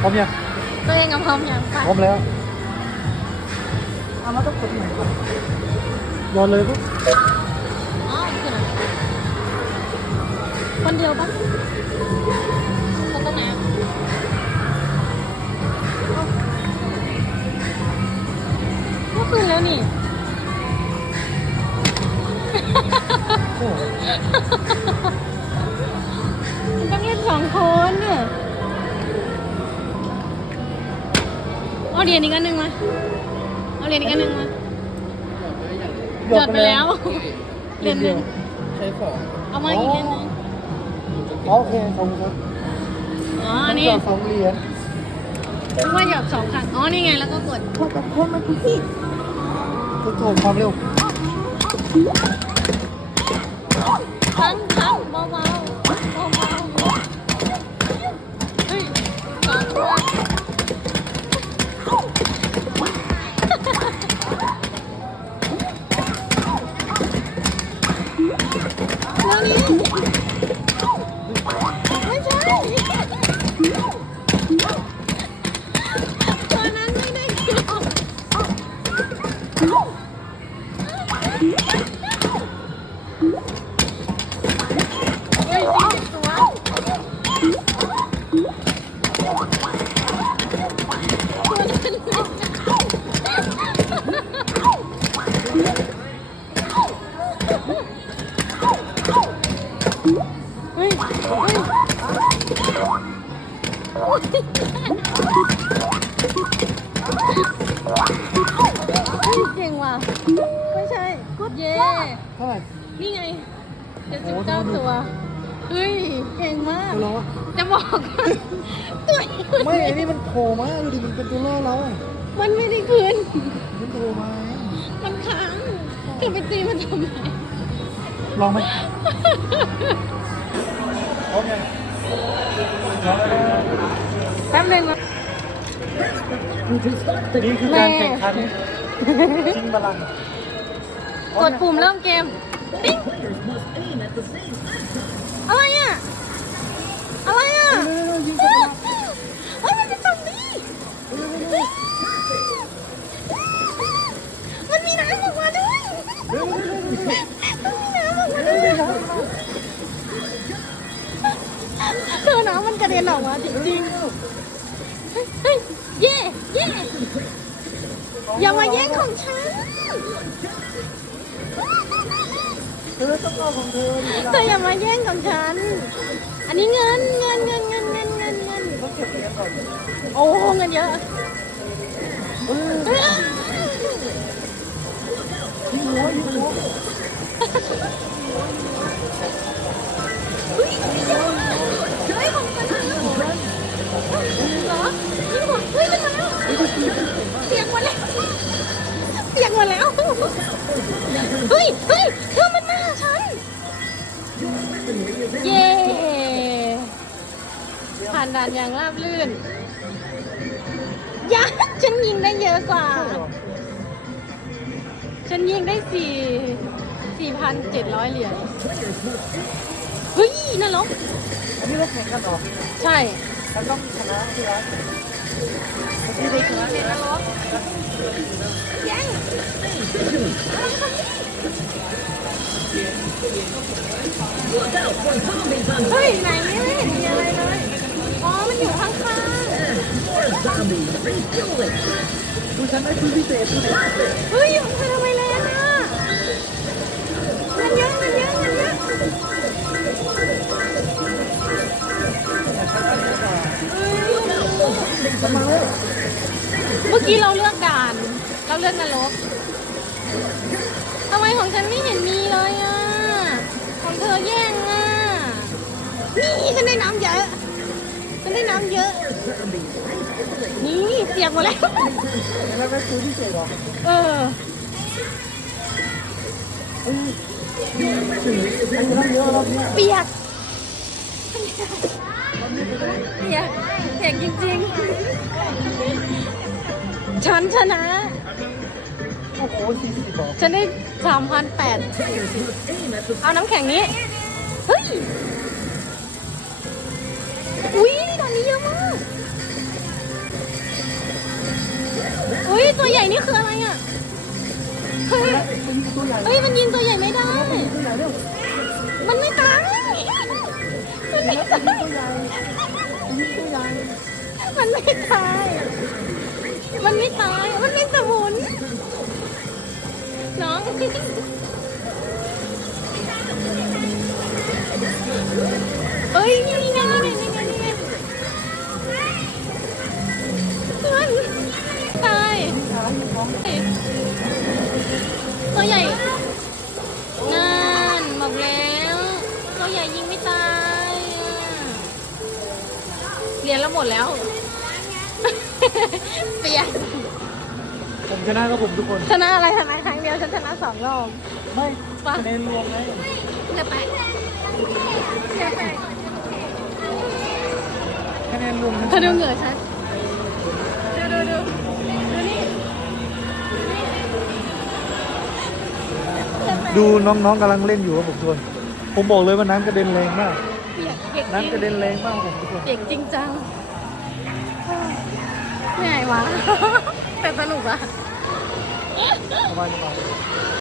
พร้อมยังตัวเองกับพร้อมยังไปพร้อมแล้วเอามาต้องกดที่ไหนก่อนโยนเลยปุ๊บอ๋อคือไหนคนเดียวปะคนตรงไหนอะก็คืนแล้วนี่ โอ้ เอาเหรียญอีกอันหนึ่งมาเอาเหรียญอีกอันหนึ่งมาหยอดไปแล้วเหรียญหนึ่งใช้ของเอามาอีกเหรียญหนึ่งอ๋อโอเคขอบคุณครับอ๋อนี่ต้องสองเหรียญนึกว่าหยอดสองครั้งอ๋อนี่ไงแล้วก็กดโทษกับโทษมาคุณพี่ทุกโทษความเร็วครั้งครั้ง เฮ้ยเฮ้ยเก่งว่ะไม่ใช่เย่เท่าไหร่นี่ไงเจ็ดสิบเก้าตัวเฮ้ยเก่งมาก ตัวเราอะจะบอกว่าตัวไม่ไอ้นี่มันโผล่มาดูดิมันเป็นตัวล่อเรามันไม่ได้คืนมันโผล่มา มันค้างเธอไปตีมันทำไมลองไหมพร้อมยังแป๊บนึงนะนี่คือการแข่งขันชิงบอลลังก์กดปุ่มเริ่มเกม ติ๊งอะไรอะ อะไรอะ น้ำมันออกมาจริงๆเย่เย่อย่ามาแย่งของฉันเธอต้องเอาของเธอดิเธออย่ามาแย่งของฉัน อันนี้เงินเงินเงินเงินเงินเงินเงินต้องเก็บเหรียญก่อนโอ้เงินเยอะออยิงหัวยิงหัว ผ่านด่านอย่างราบรื่นยักฉันยิงได้เยอะกว่า ฉันยิงได้สี่สี่พันเจ็ดร้อยเหรียญเฮ้ยนรกอันนี้เราแข่งกันเหรอใช่ฉันต้องชนะที่ร้านไม่ได้ชนะในนรกแย่งเฮ้ยไหนเนี่ยไม่เห็นมีอะไรเลย อ๋อ มันอยู่ข้าง คุณฉันได้คือพิเศษด้ยเฮ้ยมันทำไมแรงอะมันเยอะมันเยอะมันเยอะเอ้ยสมาแล้วเมื่อกี้เรา ได้น้ำเยอะ นี่เสียกหมดแล้ว แล้วได้คือพิเศษเหรอเอออันนี้ต้องเออเปียก เปียก เปียกจริงๆ ฉันชนะ โอ้โหสี่สิบบอกฉันได้สามพันแปดเอาน้ำแข็งนี้ เฮ้ย นี่คืออะไรอะ เฮ้ยเป็นตัวใหญ่เฮ้ย มันยิงตัวใหญ่ไม่ได้ตัวใหญ่เร็วมันไม่ตาย มันไม่ตายตัวใหญ่ตัวใหญ่มันไม่ตาย มันไม่ตาย มันไม่สมุน น้อง เอ้ย ตัวใหญ่นั่นบอกแล้วตัวใหญ่ยิงไม่ตายอะเหรียญเราหมดแล้วเปลี่ยนผมชนะครับผมทุกคน ชนะอะไรชนะครั้งเดียวฉันชนะสองรอบไม่คะแนนรวมไงเลือกไปเลือกไปคะแนนรวมเธอดูเหงื่อฉัน ดูน้องๆกำลังเล่นอยู่ครับผมทุกคน ผมบอกเลยว่าน้ำกระเด็นแรงมาก เปียกเปียกจน้ำกริระงเด็นแรงมากครับผมทุกคน เปียกจริงจังเหนื่อยวะ แต่สนุกอะ สบายสบาย